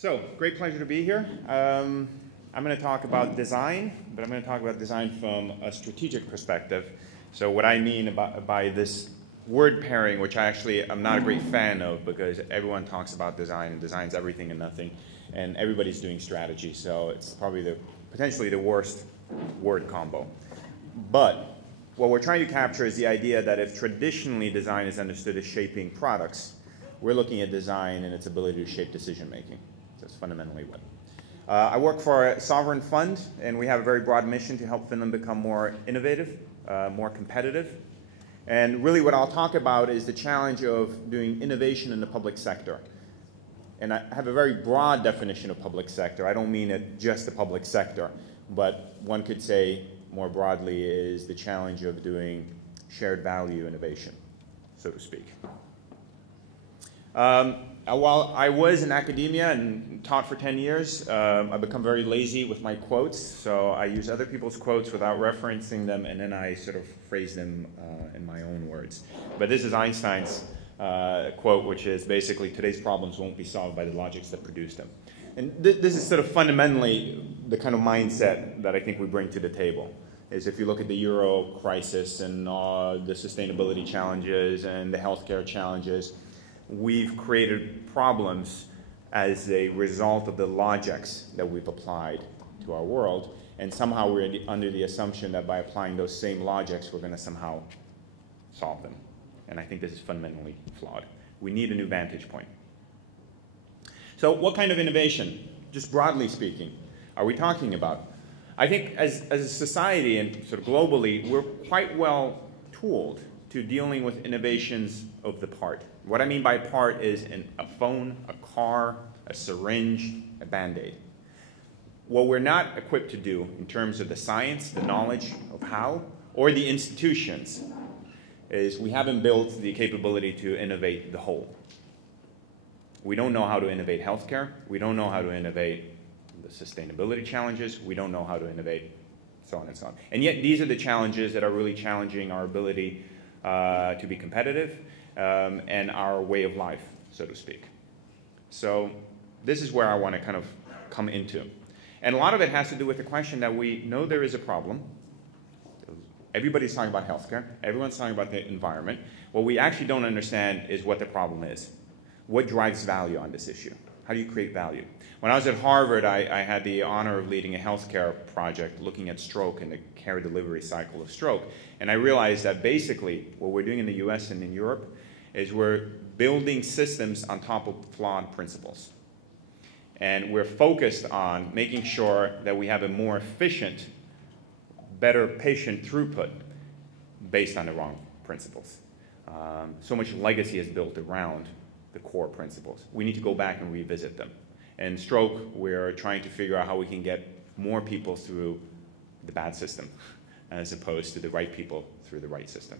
So, great pleasure to be here. I'm going to talk about design, but I'm going to talk about design from a strategic perspective. So what I mean by this word pairing, which I actually am not a great fan of because everyone talks about design, and design's everything and nothing, and everybody's doing strategy, so it's probably potentially the worst word combo. But what we're trying to capture is the idea that if traditionally design is understood as shaping products, we're looking at design and its ability to shape decision making. That's fundamentally what. I work for a sovereign fund, and we have a very broad mission to help Finland become more innovative, more competitive. And really what I'll talk about is the challenge of doing innovation in the public sector. And I have a very broad definition of public sector. I don't mean it just the public sector, but one could say more broadly is the challenge of doing shared value innovation, so to speak. While I was in academia and taught for 10 years, I've become very lazy with my quotes, so I use other people's quotes without referencing them, and then I sort of phrase them in my own words. But this is Einstein's quote, which is basically, today's problems won't be solved by the logics that produce them. And this is sort of fundamentally the kind of mindset that I think we bring to the table. Is if you look at the Euro crisis and the sustainability challenges and the healthcare challenges, we've created problems as a result of the logics that we've applied to our world, and somehow we're under the assumption that by applying those same logics, we're going to somehow solve them. And I think this is fundamentally flawed. We need a new vantage point. So what kind of innovation, just broadly speaking, are we talking about? I think as a society and sort of globally, we're quite well tooled to dealing with innovations of the part. What I mean by part is a phone, a car, a syringe, a Band-Aid. What we're not equipped to do in terms of the science, the knowledge of how, or the institutions, is we haven't built the capability to innovate the whole. We don't know how to innovate healthcare. We don't know how to innovate the sustainability challenges. We don't know how to innovate so on and so on. And yet these are the challenges that are really challenging our ability to be competitive and our way of life, so to speak. So this is where I want to kind of come into. And a lot of it has to do with the question that we know there is a problem. Everybody's talking about healthcare. Everyone's talking about the environment. What we actually don't understand is what the problem is. What drives value on this issue? How do you create value? When I was at Harvard, I had the honor of leading a healthcare project looking at stroke and the care delivery cycle of stroke. And I realized that basically what we're doing in the US and in Europe is we're building systems on top of flawed principles. And we're focused on making sure that we have a more efficient, better patient throughput based on the wrong principles. So much legacy is built around the core principles. We need to go back and revisit them. And stroke, we're trying to figure out how we can get more people through the bad system as opposed to the right people through the right system.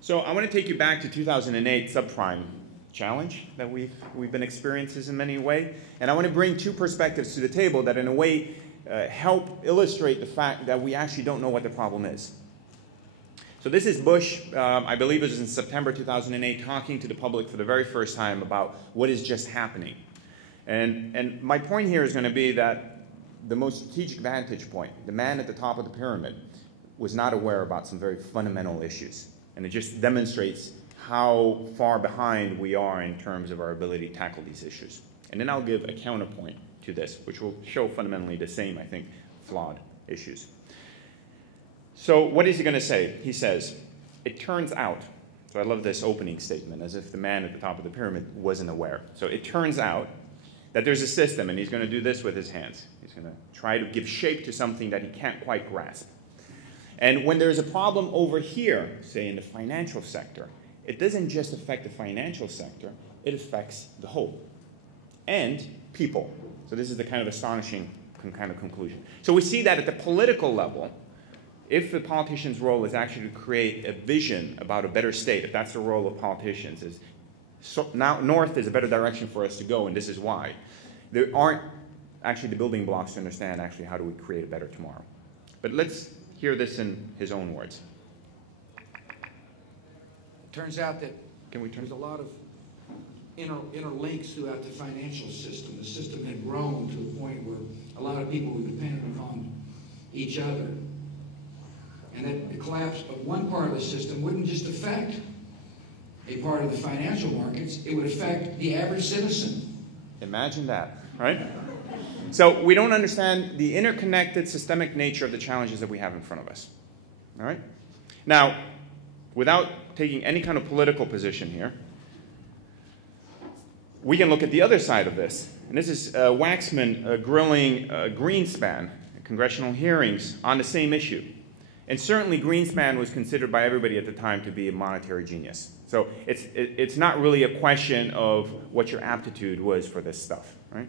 So I want to take you back to 2008 subprime challenge that we've been experiencing in many ways. And I want to bring two perspectives to the table that in a way help illustrate the fact that we actually don't know what the problem is. So this is Bush, I believe it was in September 2008, talking to the public for the very first time about what is just happening. And my point here is going to be that the most strategic vantage point, the man at the top of the pyramid, was not aware about some very fundamental issues. And it just demonstrates how far behind we are in terms of our ability to tackle these issues. And then I'll give a counterpoint to this, which will show fundamentally the same, I think, flawed issues. So what is he going to say? He says, it turns out, so I love this opening statement, as if the man at the top of the pyramid wasn't aware. So it turns out that there's a system, and he's going to do this with his hands. He's going to try to give shape to something that he can't quite grasp. And when there's a problem over here, say in the financial sector, it doesn't just affect the financial sector, it affects the whole. And people. So this is the kind of astonishing kind of conclusion. So we see that at the political level, if the politician's role is actually to create a vision about a better state, if that's the role of politicians, is so now north is a better direction for us to go, and this is why. There aren't actually the building blocks to understand actually how do we create a better tomorrow. But let's hear this in his own words. It turns out that Can we turn? there's a lot of interlinks throughout the financial system. The system had grown to the point where a lot of people were dependent upon each other. And that the collapse of one part of the system wouldn't just affect a part of the financial markets, it would affect the average citizen. Imagine that, right? So we don't understand the interconnected systemic nature of the challenges that we have in front of us. All right? Now, without taking any kind of political position here, we can look at the other side of this. And this is Waxman grilling Greenspan at congressional hearings on the same issue. And certainly Greenspan was considered by everybody at the time to be a monetary genius. So it's not really a question of what your aptitude was for this stuff, right?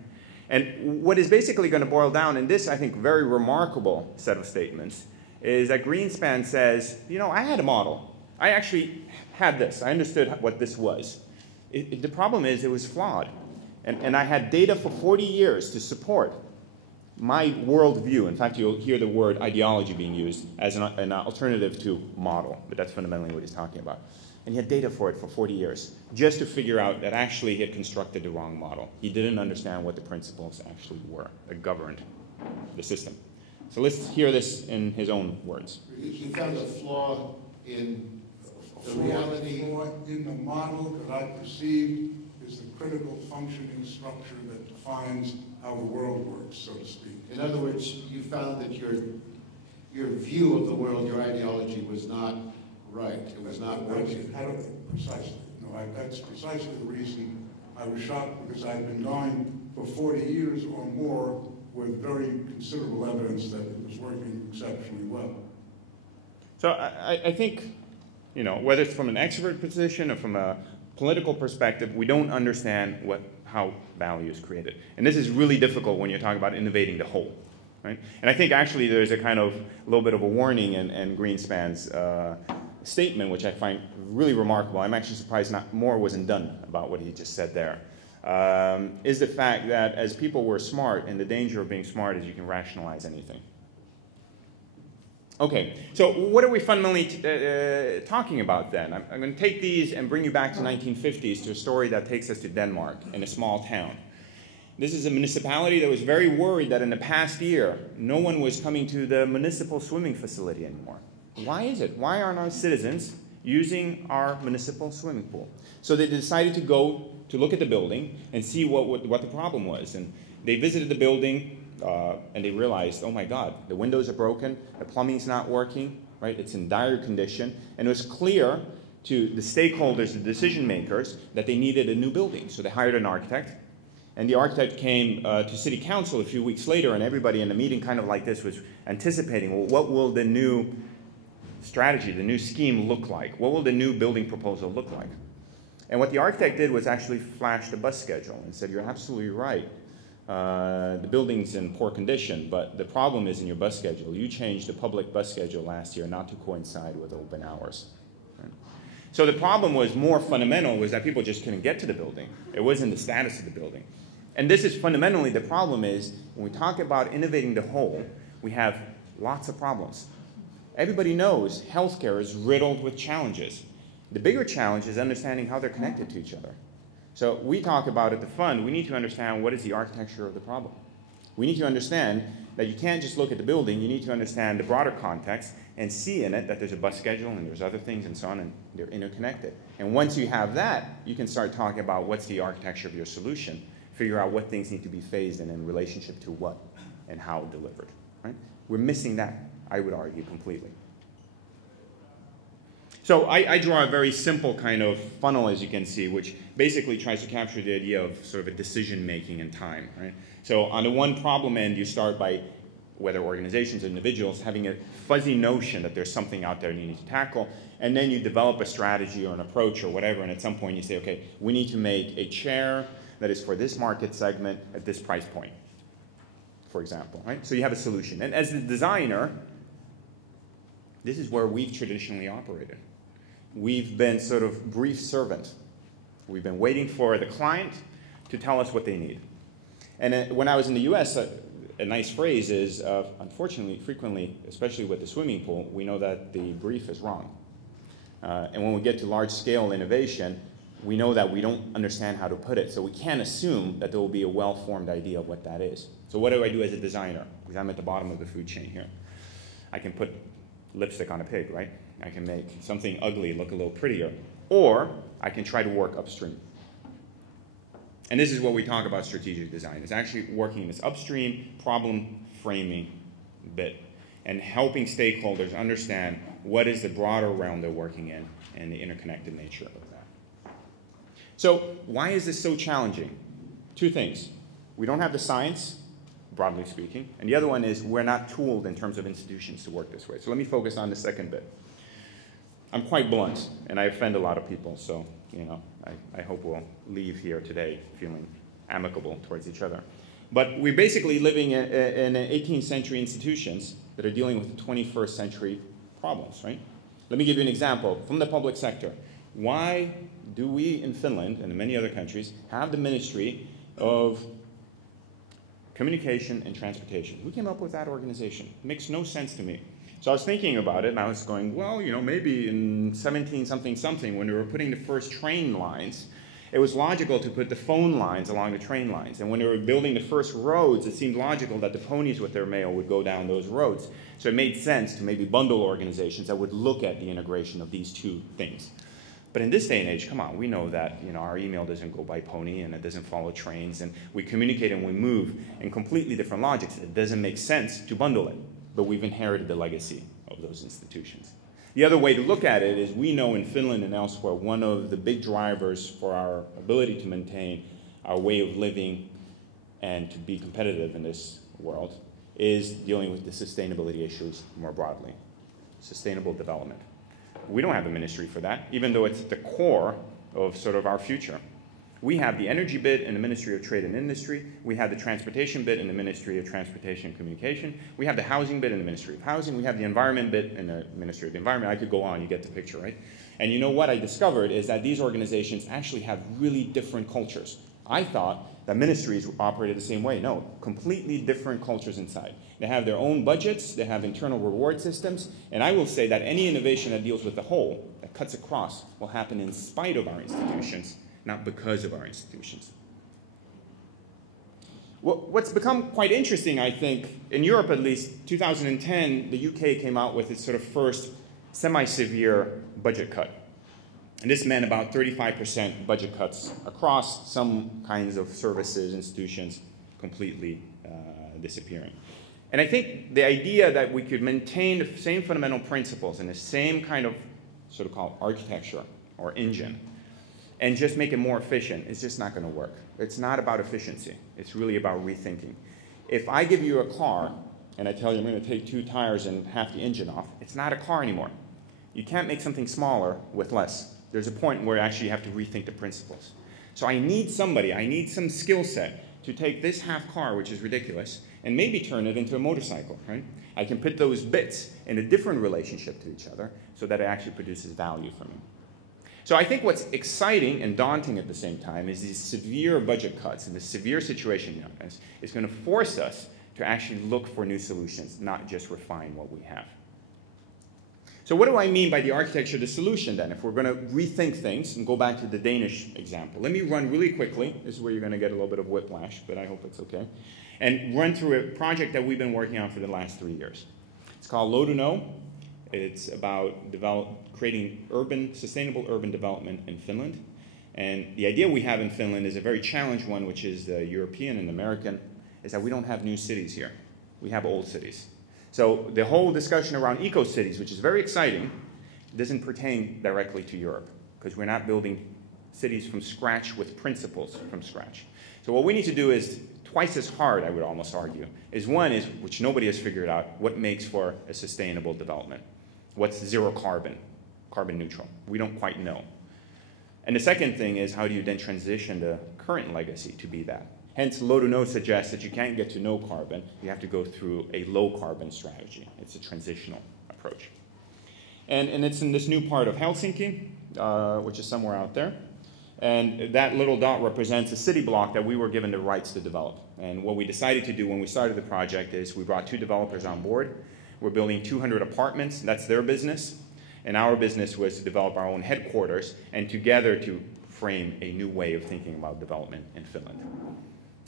And what is basically going to boil down in this, I think, very remarkable set of statements is that Greenspan says, you know, I had a model. I actually had this. I understood what this was. The problem is it was flawed. And I had data for 40 years to support my worldview. In fact, you'll hear the word ideology being used as an alternative to model, but that's fundamentally what he's talking about. And he had data for it for 40 years, just to figure out that actually he had constructed the wrong model. He didn't understand what the principles actually were that governed the system. So let's hear this in his own words. He found a flaw in the reality. A flaw in the model that I perceive is the critical functioning structure that defines how the world works, so to speak. In other words, you found that your view of the world, your ideology was not right. It was not working. Precisely. No, that's precisely the reason I was shocked, because I've been going for 40 years or more with very considerable evidence that it was working exceptionally well. So I think, you know, whether it's from an expert position or from a political perspective, we don't understand how value is created. And this is really difficult when you're talking about innovating the whole. Right? And I think actually there's a kind of a little bit of a warning in Greenspan's statement, which I find really remarkable. I'm actually surprised not more wasn't done about what he just said there. Is the fact that as people were smart, and the danger of being smart is you can rationalize anything. Okay, so what are we fundamentally talking about then? I'm going to take these and bring you back to 1950s to a story that takes us to Denmark in a small town. This is a municipality that was very worried that in the past year, no one was coming to the municipal swimming facility anymore. Why is it? Why aren't our citizens using our municipal swimming pool? So they decided to go to look at the building and see what the problem was. And they visited the building and they realized, oh my God, the windows are broken, the plumbing's not working, right? It's in dire condition. And it was clear to the stakeholders, the decision makers, that they needed a new building. So they hired an architect. And the architect came to city council a few weeks later, and everybody in a meeting kind of like this was anticipating, well, what will the new strategy, the new scheme look like? What will the new building proposal look like? And what the architect did was actually flash the bus schedule and said, you're absolutely right. The building's in poor condition, but the problem is in your bus schedule. You changed the public bus schedule last year not to coincide with open hours. Right? So the problem was more fundamental, was that people just couldn't get to the building. It wasn't the status of the building. And this is fundamentally the problem is, when we talk about innovating the whole, we have lots of problems. Everybody knows healthcare is riddled with challenges. The bigger challenge is understanding how they're connected to each other. So we talk about at the fund, we need to understand what is the architecture of the problem. We need to understand that you can't just look at the building, you need to understand the broader context and see in it that there's a bus schedule and there's other things and so on, and they're interconnected. And once you have that, you can start talking about what's the architecture of your solution, figure out what things need to be phased in relationship to what and how delivered. Right? We're missing that, I would argue, completely. So I draw a very simple kind of funnel, as you can see, which basically tries to capture the idea of sort of a decision-making in time. Right? So on the one problem end, you start by, whether organizations or individuals, having a fuzzy notion that there's something out there you need to tackle, and then you develop a strategy or an approach or whatever, and at some point you say, okay, we need to make a chair that is for this market segment at this price point, for example. Right? So you have a solution. And as the designer, this is where we've traditionally operated. We've been sort of brief servant. We've been waiting for the client to tell us what they need. And when I was in the US, a nice phrase is, unfortunately, frequently, especially with the swimming pool, we know that the brief is wrong. And when we get to large-scale innovation, we know that we don't understand how to put it, so we can't assume that there will be a well-formed idea of what that is. So what do I do as a designer? Because I'm at the bottom of the food chain here. I can put lipstick on a pig, right? I can make something ugly look a little prettier. Or I can try to work upstream. And this is what we talk about strategic design. It's actually working in this upstream problem framing bit and helping stakeholders understand what is the broader realm they're working in and the interconnected nature of that. So why is this so challenging? Two things. We don't have the science, broadly speaking, and the other one is we're not tooled in terms of institutions to work this way. So let me focus on the second bit. I'm quite blunt, and I offend a lot of people, so I hope we'll leave here today feeling amicable towards each other. But we're basically living in 18th century institutions that are dealing with 21st century problems, right? Let me give you an example from the public sector. Why do we in Finland and in many other countries have the Ministry of Communication and Transportation? Who came up with that organization? It makes no sense to me. So I was thinking about it, and I was going, well, maybe in 17-something, when they were putting the first train lines, it was logical to put the phone lines along the train lines. And when they were building the first roads, it seemed logical that the ponies with their mail would go down those roads. So it made sense to maybe bundle organizations that would look at the integration of these two things. But in this day and age, come on, we know that our email doesn't go by pony and it doesn't follow trains, and we communicate and we move in completely different logics. It doesn't make sense to bundle it, but we've inherited the legacy of those institutions. The other way to look at it is we know in Finland and elsewhere one of the big drivers for our ability to maintain our way of living and to be competitive in this world is dealing with the sustainability issues more broadly. Sustainable development. We don't have a ministry for that, even though it's the core of sort of our future. We have the energy bit in the Ministry of Trade and Industry. We have the transportation bit in the Ministry of Transportation and Communication. We have the housing bit in the Ministry of Housing. We have the environment bit in the Ministry of the Environment. I could go on, you get the picture, right? And you know what I discovered is that these organizations actually have really different cultures. I thought that ministries operated the same way. No, completely different cultures inside. They have their own budgets, they have internal reward systems, and I will say that any innovation that deals with the whole, that cuts across, will happen in spite of our institutions, not because of our institutions. What's become quite interesting, I think, in Europe at least, 2010, the UK came out with its sort of first semi-severe budget cut. And this meant about 35% budget cuts across some kinds of services, institutions, completely disappearing. And I think the idea that we could maintain the same fundamental principles and the same kind of so-called architecture or engine and just make it more efficient is just not going to work. It's not about efficiency. It's really about rethinking. If I give you a car and I tell you I'm going to take 2 tires and half the engine off, it's not a car anymore. You can't make something smaller with less. There's a point where actually you have to rethink the principles. So I need somebody, I need some skill set to take this half car, which is ridiculous, and maybe turn it into a motorcycle, right? I can put those bits in a different relationship to each other so that it actually produces value for me. So I think what's exciting and daunting at the same time is these severe budget cuts and the severe situation is going to force us to actually look for new solutions, not just refine what we have. So what do I mean by the architecture of the solution then, if we're going to rethink things and go back to the Danish example? Let me run really quickly. This is where you're going to get a little bit of whiplash, but I hope it's okay. And run through a project that we've been working on for the last 3 years. It's called Low to No. It's about creating sustainable urban development in Finland. And the idea we have in Finland is a very challenged one, which is the European and American, is that we don't have new cities here. We have old cities. So the whole discussion around eco-cities, which is very exciting, doesn't pertain directly to Europe, because we're not building cities from scratch with principles from scratch. So what we need to do is twice as hard, I would almost argue, is one is, which nobody has figured out, what makes for a sustainable development. What's zero carbon, carbon neutral? We don't quite know. And the second thing is, how do you then transition the current legacy to be that? Hence, low to no suggests that you can't get to no carbon. You have to go through a low carbon strategy. It's a transitional approach. And it's in this new part of Helsinki, which is somewhere out there. And that little dot represents a city block that we were given the rights to develop. And what we decided to do when we started the project is we brought 2 developers on board. We're building 200 apartments. That's their business. And our business was to develop our own headquarters and together to frame a new way of thinking about development in Finland.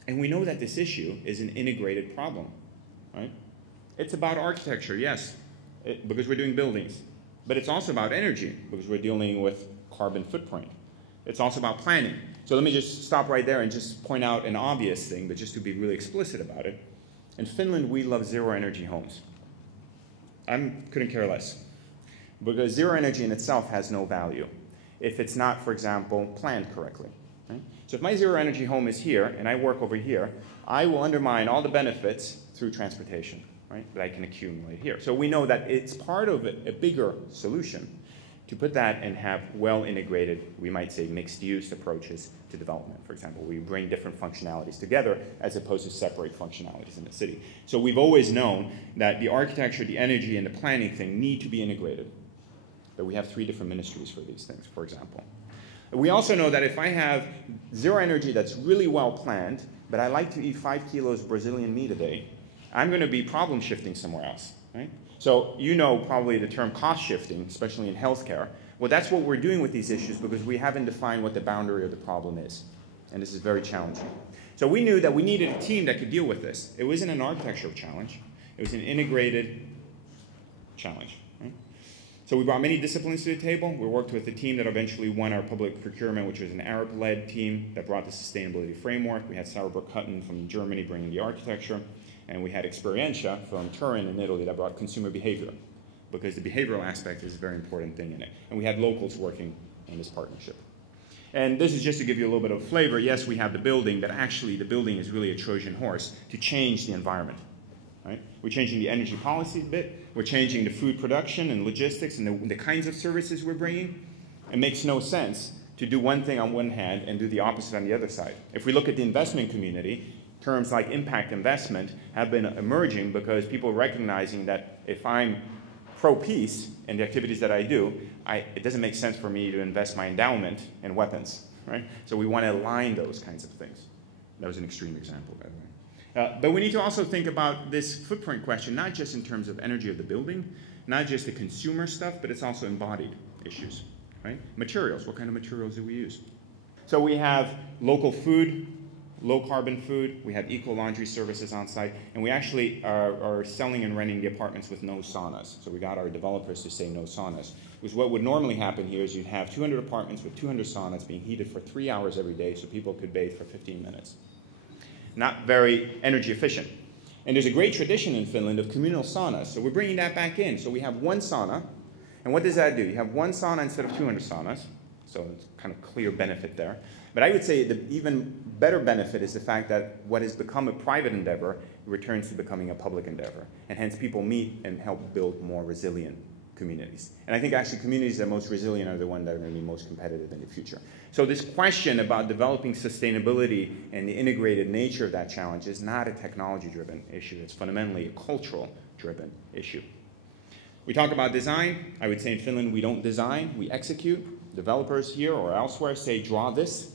And we know that this issue is an integrated problem, right? It's about architecture, yes, because we're doing buildings. But it's also about energy, because we're dealing with carbon footprint. It's also about planning. So let me just stop right there and just point out an obvious thing, but just to be really explicit about it. In Finland, we love zero energy homes. I couldn't care less, because zero energy in itself has no value if it's not, for example, planned correctly. Right? So if my zero energy home is here and I work over here, I will undermine all the benefits through transportation, right, that I can accumulate here. So we know that it's part of a bigger solution to put that and have well-integrated, we might say mixed-use approaches to development. For example, we bring different functionalities together as opposed to separate functionalities in the city. So we've always known that the architecture, the energy, and the planning thing need to be integrated. That we have 3 different ministries for these things, for example. We also know that if I have zero energy that's really well planned, but I like to eat 5 kilos of Brazilian meat a day, I'm going to be problem shifting somewhere else, right? So you know probably the term cost shifting, especially in healthcare. Well, that's what we're doing with these issues because we haven't defined what the boundary of the problem is. And this is very challenging. So we knew that we needed a team that could deal with this. It wasn't an architectural challenge. It was an integrated challenge. Right? So we brought many disciplines to the table. We worked with a team that eventually won our public procurement, which was an Arab-led team that brought the sustainability framework. We had Sauerbrück Hutton from Germany bringing the architecture. And we had Experientia from Turin in Italy that brought consumer behavior, because the behavioral aspect is a very important thing in it. And we had locals working in this partnership. And this is just to give you a little bit of flavor. Yes, we have the building, but actually the building is really a Trojan horse to change the environment. Right? We're changing the energy policy a bit. We're changing the food production and logistics and the kinds of services we're bringing. It makes no sense to do one thing on one hand and do the opposite on the other side. If we look at the investment community, terms like impact investment have been emerging because people are recognizing that if I'm pro-peace in the activities that I do, it doesn't make sense for me to invest my endowment in weapons, right? So we want to align those kinds of things. That was an extreme example, by the way. But we need to also think about this footprint question, not just in terms of energy of the building, not just the consumer stuff, but it's also embodied issues, right? Materials, what kind of materials do we use? So we have local food, low carbon food, we have eco laundry services on site, and we actually are selling and renting the apartments with no saunas. So we got our developers to say no saunas. Because what would normally happen here is you'd have 200 apartments with 200 saunas being heated for 3 hours every day so people could bathe for 15 minutes. Not very energy efficient. And there's a great tradition in Finland of communal saunas, so we're bringing that back in. So we have one sauna, and what does that do? You have one sauna instead of 200 saunas, so it's kind of clear benefit there. But I would say the even better benefit is the fact that what has become a private endeavor returns to becoming a public endeavor. And hence people meet and help build more resilient communities. And I think actually communities that are most resilient are the ones that are going to be most competitive in the future. So this question about developing sustainability and the integrated nature of that challenge is not a technology-driven issue. It's fundamentally a cultural-driven issue. We talk about design. I would say in Finland we don't design, we execute. Developers here or elsewhere say draw this,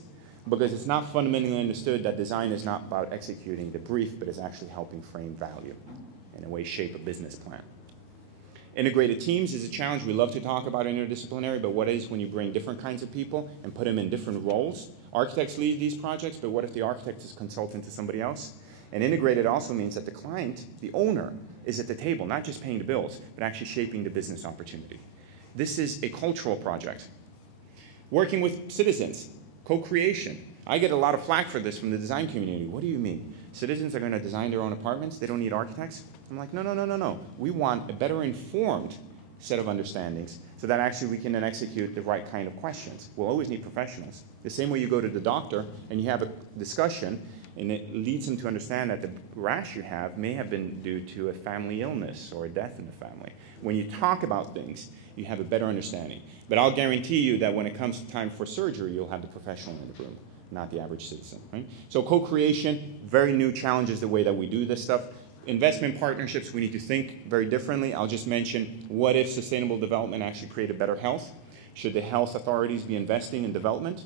because it's not fundamentally understood that design is not about executing the brief, but is actually helping frame value, in a way shape a business plan. Integrated teams is a challenge. We love to talk about interdisciplinary, but what is when you bring different kinds of people and put them in different roles? Architects lead these projects, but what if the architect is consultant to somebody else? And integrated also means that the client, the owner, is at the table, not just paying the bills, but actually shaping the business opportunity. This is a cultural project. Working with citizens, co-creation. I get a lot of flack for this from the design community. What do you mean? Citizens are going to design their own apartments? They don't need architects? I'm like, no. We want a better informed set of understandings so that actually we can then execute the right kind of questions. We'll always need professionals. The same way you go to the doctor and you have a discussion and it leads them to understand that the rash you have may have been due to a family illness or a death in the family. When you talk about things, you have a better understanding. But I'll guarantee you that when it comes to time for surgery, you'll have the professional in the room, not the average citizen. Right? So co-creation, very new challenges the way that we do this stuff. Investment partnerships, we need to think very differently. I'll just mention, what if sustainable development actually created better health? Should the health authorities be investing in development?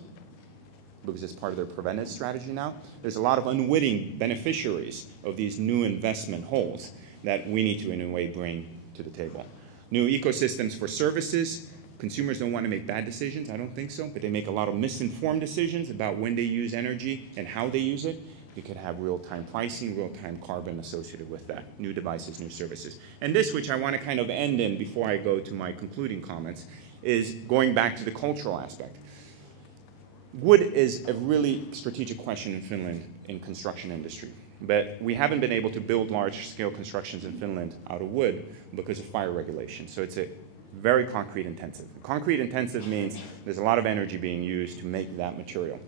Because it's part of their preventive strategy now. There's a lot of unwitting beneficiaries of these new investment holes that we need to, in a way, bring to the table. New ecosystems for services. Consumers don't want to make bad decisions. I don't think so. But they make a lot of misinformed decisions about when they use energy and how they use it. You could have real-time pricing, real-time carbon associated with that. New devices, new services. And this, which I want to kind of end in before I go to my concluding comments, is going back to the cultural aspect. Wood is a really strategic question in Finland in construction industry. But we haven't been able to build large-scale constructions in Finland out of wood because of fire regulation. So it's a very concrete intensive. Concrete intensive means there's a lot of energy being used to make that material.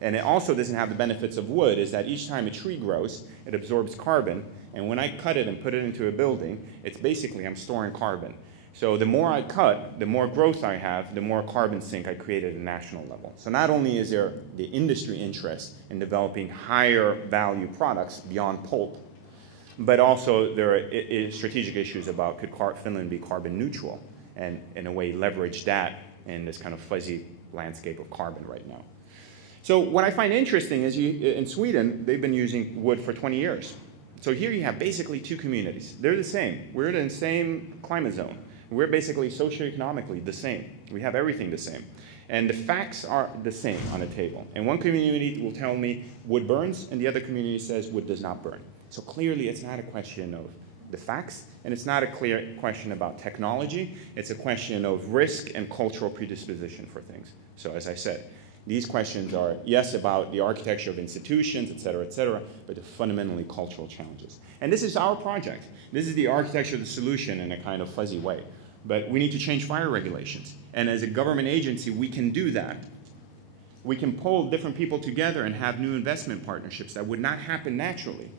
And it also doesn't have the benefits of wood, is that each time a tree grows, it absorbs carbon, and when I cut it and put it into a building, it's basically I'm storing carbon. So the more I cut, the more growth I have, the more carbon sink I create at a national level. So not only is there the industry interest in developing higher value products beyond pulp, but also there are strategic issues about could Finland be carbon neutral and in a way leverage that in this kind of fuzzy landscape of carbon right now. So what I find interesting is in Sweden, they've been using wood for 20 years. So here you have basically two communities. They're the same. We're in the same climate zone. We're basically socioeconomically the same. We have everything the same. And the facts are the same on the table. And one community will tell me wood burns, and the other community says wood does not burn. So clearly it's not a question of the facts, and it's not a clear question about technology. It's a question of risk and cultural predisposition for things. So as I said, these questions are, yes, about the architecture of institutions, et cetera, but they're fundamentally cultural challenges. And this is our project. This is the architecture of the solution in a kind of fuzzy way. But we need to change fire regulations. And as a government agency, we can do that. We can pull different people together and have new investment partnerships that would not happen naturally.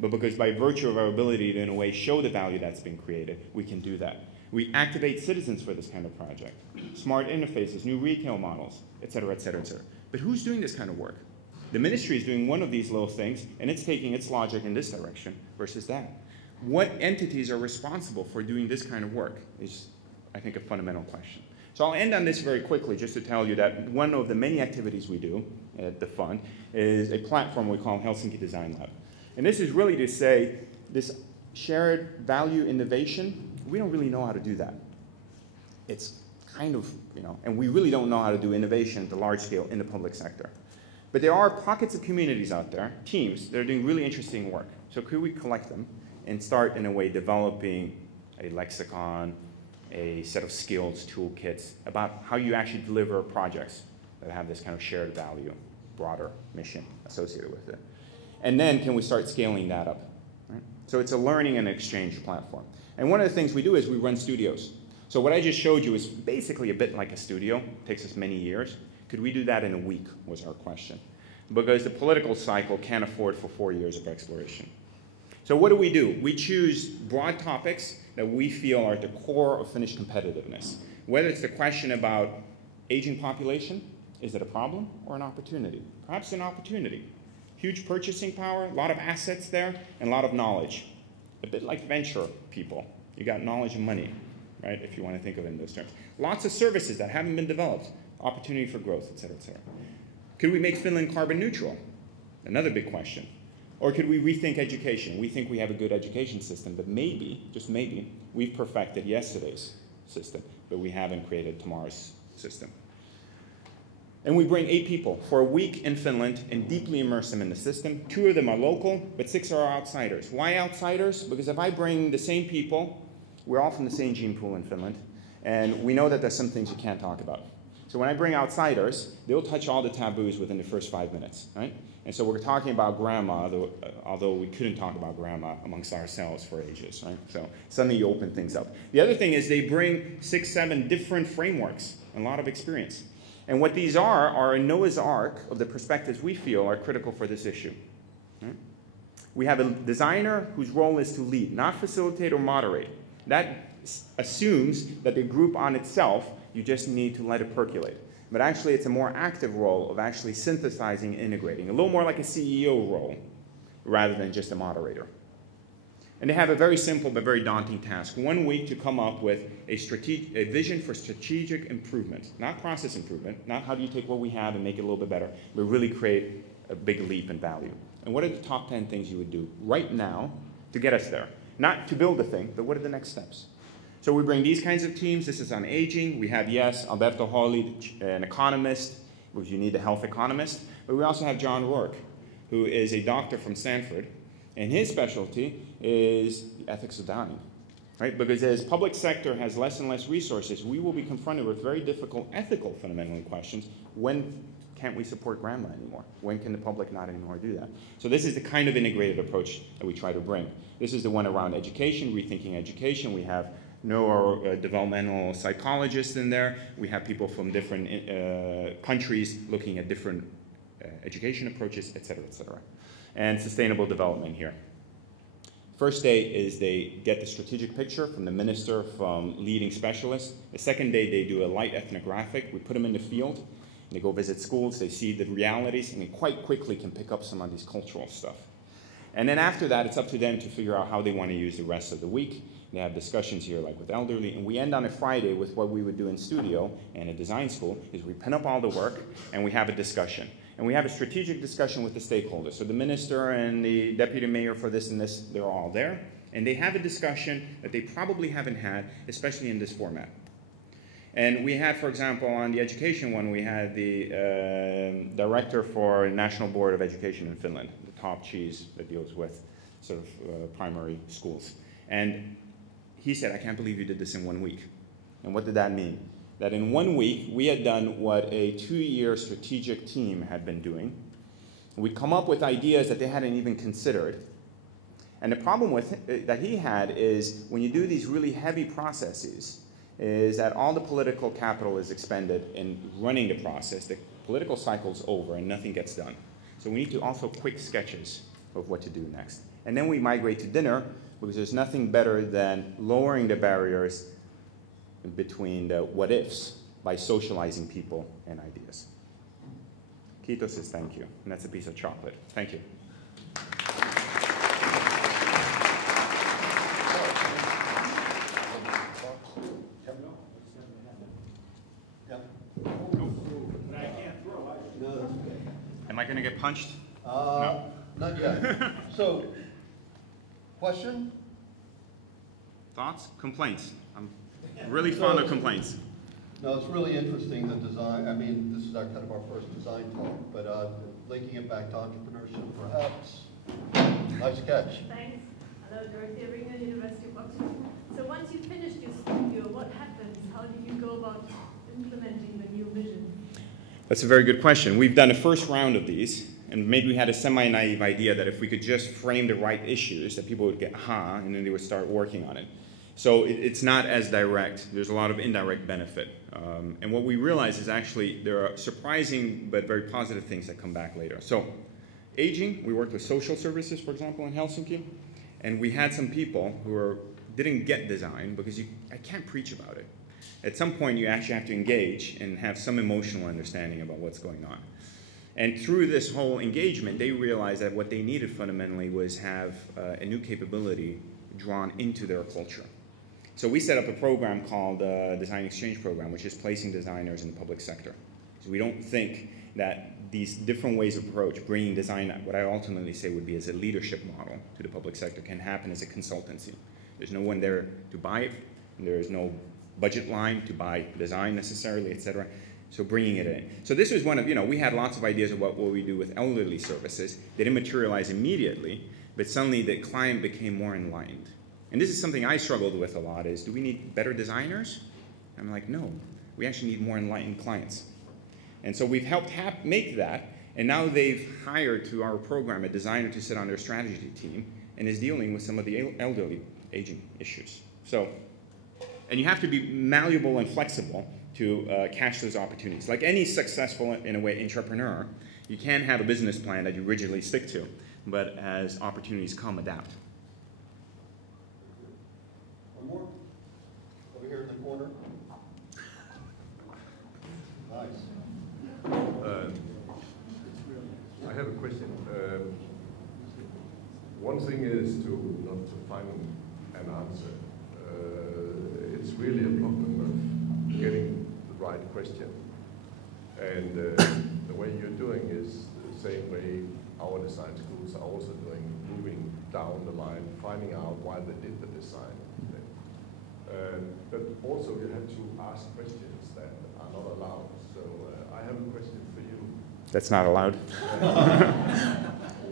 But because by virtue of our ability to, in a way, show the value that's been created, we can do that. We activate citizens for this kind of project. Smart interfaces, new retail models, et cetera, et cetera, et cetera. But who's doing this kind of work? The ministry is doing one of these little things, and it's taking its logic in this direction versus that. What entities are responsible for doing this kind of work is, I think, a fundamental question. So I'll end on this very quickly just to tell you that one of the many activities we do at the fund is a platform we call Helsinki Design Lab. And this is really to say this shared value innovation, we don't really know how to do that. It's kind of, and we really don't know how to do innovation at the large scale in the public sector. But there are pockets of communities out there, teams, that are doing really interesting work. So could we collect them and start, in a way, developing a lexicon, a set of skills, toolkits, about how you actually deliver projects that have this kind of shared value, broader mission associated with it. And then can we start scaling that up? Right? So it's a learning and exchange platform. And one of the things we do is we run studios. So what I just showed you is basically a bit like a studio. It takes us many years. Could we do that in a week was our question. Because the political cycle can't afford for 4 years of exploration. So what do? We choose broad topics that we feel are at the core of Finnish competitiveness. Whether it's the question about aging population, is it a problem or an opportunity? Perhaps an opportunity. Huge purchasing power, a lot of assets there, and a lot of knowledge. A bit like venture people. You got knowledge and money, right, if you want to think of it in those terms. Lots of services that haven't been developed. Opportunity for growth, et cetera, et cetera. Could we make Finland carbon neutral? Another big question. Or could we rethink education? We think we have a good education system, but maybe, just maybe, we've perfected yesterday's system, but we haven't created tomorrow's system. And we bring 8 people for a week in Finland and deeply immerse them in the system. 2 of them are local, but 6 are outsiders. Why outsiders? Because if I bring the same people, we're all from the same gene pool in Finland, and we know that there's some things you can't talk about. So when I bring outsiders, they'll touch all the taboos within the first 5 minutes, right? And so we're talking about grandma, although we couldn't talk about grandma amongst ourselves for ages, right? So suddenly you open things up. The other thing is they bring 6, 7 different frameworks, and a lot of experience. And what these are a Noah's Ark of the perspectives we feel are critical for this issue. Right? We have a designer whose role is to lead, not facilitate or moderate. That assumes that the group on itself, you just need to let it percolate. But actually, it's a more active role of actually synthesizing, integrating, a little more like a CEO role rather than just a moderator. And they have a very simple but very daunting task. 1 week to come up with a vision for strategic improvement, not process improvement, not how do you take what we have and make it a little bit better, but really create a big leap in value. And what are the top 10 things you would do right now to get us there? Not to build the thing, but what are the next steps? So we bring these kinds of teams. This is on aging. We have, yes, Alberto Hawley, an economist, which you need a health economist. But we also have John Rourke, who is a doctor from Stanford. And his specialty is the ethics of dying. Right? Because as public sector has less and less resources, we will be confronted with very difficult ethical fundamental questions. When can't we support grandma anymore? When can the public not anymore do that? So this is the kind of integrated approach that we try to bring. This is the one around education, rethinking education. We have neurodevelopmental psychologists in there. We have people from different countries looking at different education approaches, et cetera, et cetera. And sustainable development here. First day is they get the strategic picture from the minister, from leading specialists. The second day they do a light ethnographic. We put them in the field. And they go visit schools. They see the realities, and they quite quickly can pick up some of these cultural stuff. And then after that, it's up to them to figure out how they want to use the rest of the week. They have discussions here like with elderly, and we end on a Friday with what we would do in studio and a design school, is we pin up all the work and we have a discussion. And we have a strategic discussion with the stakeholders. So the minister and the deputy mayor for this and this, they're all there. And they have a discussion that they probably haven't had, especially in this format. And we had, for example, on the education one, we had the director for National Board of Education in Finland, the top cheese that deals with sort of primary schools. And he said, I can't believe you did this in 1 week. And what did that mean? That in 1 week, we had done what a 2-year strategic team had been doing. We'd come up with ideas that they hadn't even considered. And the problem with that he had is when you do these really heavy processes, is that all the political capital is expended in running the process. The political cycle's over and nothing gets done. So we need to also quick sketches of what to do next. And then we migrate to dinner, because there's nothing better than lowering the barriers between the what-ifs by socializing people and ideas. Kiitos says thank you, and that's a piece of chocolate. Thank you. Am I going to get punched? No. Not yet. So, question? Thoughts? Complaints? I'm really fond of complaints. No, it's really interesting, the design. I mean, this is our kind of our first design talk, but linking it back to entrepreneurship, perhaps. Nice catch. Thanks. Hello, Dorothy Ringer, University of Oxford. So once you finished your studio, what happens? How do you go about implementing the new vision? That's a very good question. We've done a first round of these, and maybe we had a semi-naive idea that if we could just frame the right issues, that people would get aha, and then they would start working on it. So it's not as direct. There's a lot of indirect benefit. And what we realize is actually there are surprising but very positive things that come back later. So aging, we worked with social services, for example, in Helsinki, and we had some people who didn't get design because I can't preach about it. At some point, you actually have to engage and have some emotional understanding about what's going on. And through this whole engagement, they realized that what they needed fundamentally was have a new capability drawn into their culture. So we set up a program called Design Exchange Program, which is placing designers in the public sector. So we don't think that these different ways of approach, bringing design, what I ultimately say would be as a leadership model to the public sector, can happen as a consultancy. There's no one there to buy it, and there is no budget line to buy design necessarily, et cetera. So bringing it in. So this was one of, we had lots of ideas about what we do with elderly services. They didn't materialize immediately, but suddenly the client became more enlightened. And this is something I struggled with a lot is, do we need better designers? I'm like, no, we actually need more enlightened clients. And so we've helped make that, and now they've hired to our program a designer to sit on their strategy team and is dealing with some of the elderly aging issues. So, and you have to be malleable and flexible to catch those opportunities. Like any successful, in a way, entrepreneur, you can't have a business plan that you rigidly stick to, but as opportunities come, adapt. One more? Over here in the corner. Nice. I have a question. One thing is not to find an answer. It's really a problem of getting the right question. And the way you're doing is the same way our design schools are also doing, moving down the line, finding out why they did the design. But also you have to ask questions that are not allowed. So I have a question for you. That's not allowed.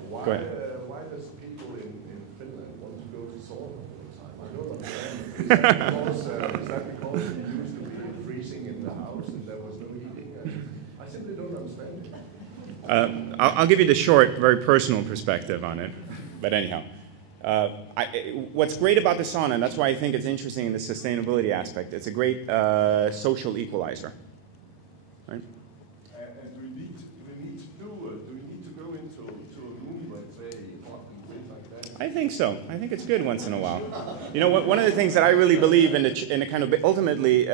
Why, Go ahead. Why does people in Finland want to go to sauna all the time? I don't understand. Is that because you used to be freezing in the house and there was no heating? I simply don't understand it. I'll give you the short, very personal perspective on it. But anyhow, what's great about the sauna, and that's why I think it's interesting in the sustainability aspect, it's a great social equalizer. Right? And do we need to go into a room, let's say, things like that? I think so. I think it's good once in a while. You know, one of the things that I really believe in the kind of ultimately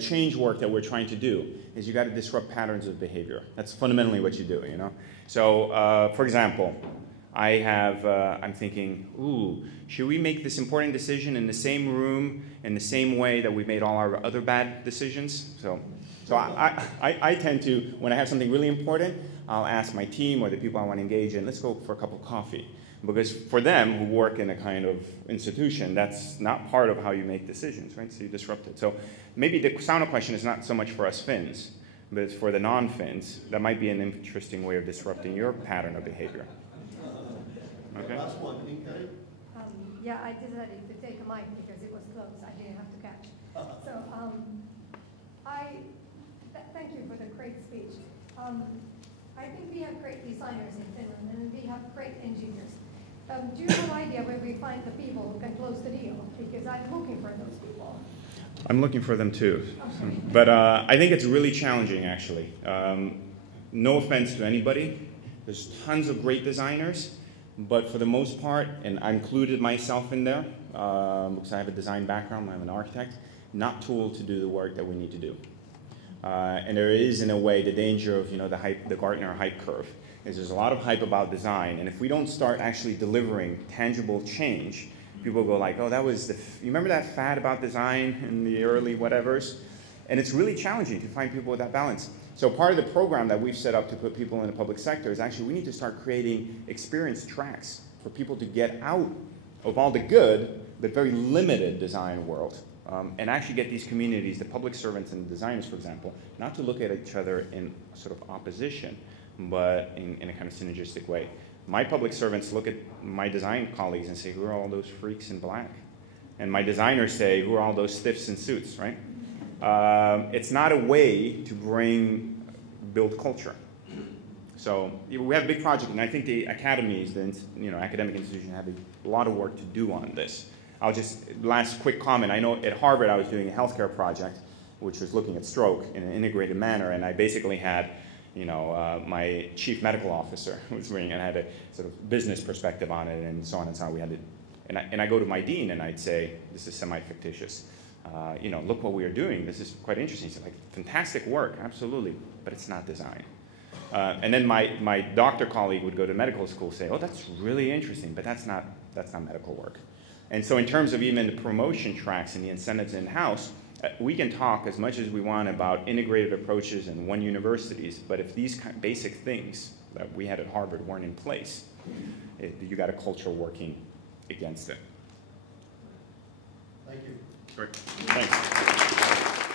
change work that we're trying to do is you got to disrupt patterns of behavior. That's fundamentally what you do, you know. So, for example, I'm thinking, ooh, should we make this important decision in the same room, in the same way that we've made all our other bad decisions? So I tend to, when I have something really important, I'll ask my team or the people I want to engage in, let's go for a cup of coffee. Because for them, who work in a kind of institution, that's not part of how you make decisions, right? So you disrupt it. So maybe the sauna question is not so much for us Finns, but it's for the non-Finns. That might be an interesting way of disrupting your pattern of behavior. Okay. Last one, Inge. Yeah, I decided to take a mic because it was close. I didn't have to catch. So thank you for the great speech. I think we have great designers in Finland and we have great engineers. Do you have an idea where we find the people who can close the deal? Because I'm looking for those people. I'm looking for them too. Okay. But I think it's really challenging, actually. No offense to anybody. There's tons of great designers. But for the most part, and I included myself in there, because I have a design background, I'm an architect, not tooled to do the work that we need to do. And there is, in a way, the danger of, you know, the Gartner hype curve. There's a lot of hype about design, and if we don't start actually delivering tangible change, people go like, oh, that was you remember that fad about design in the early whatevers? And it's really challenging to find people with that balance. So part of the program that we've set up to put people in the public sector is actually we need to start creating experience tracks for people to get out of all the good, but very limited design world. And actually get these communities, the public servants and designers, for example, not to look at each other in sort of opposition, but in a kind of synergistic way. My public servants look at my design colleagues and say, who are all those freaks in black? And my designers say, who are all those stiffs in suits, right? It's not a way to build culture. So we have a big project, and I think the academies, the academic institutions have a lot of work to do on this. Last quick comment, I know at Harvard I was doing a healthcare project, which was looking at stroke in an integrated manner, and I basically had, my chief medical officer was bringing, and I had a sort of business perspective on it, and so on and so on. We had it, and I go to my dean and I'd say, this is semi-fictitious. Look what we are doing. This is quite interesting. He's like, fantastic work, absolutely, but it's not design. And then my doctor colleague would go to medical school, say, oh, that's really interesting, but that's not medical work. And so in terms of even the promotion tracks and the incentives in-house, we can talk as much as we want about integrated approaches and one universities, but if these kind of basic things that we had at Harvard weren't in place, you got a culture working against it. Thank you. Great. Thanks.